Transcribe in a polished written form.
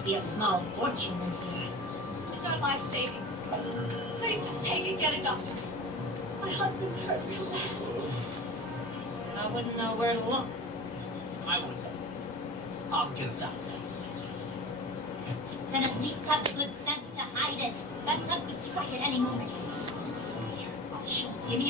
must be a small fortune in here. It's our life savings. Please just take it, get a doctor. My husband's hurt real bad. I wouldn't know where to look. I wouldn't. I'll get a doctor. Then at least have the good sense to hide it. That thug could strike at any moment. Here, I'll show him. Give me your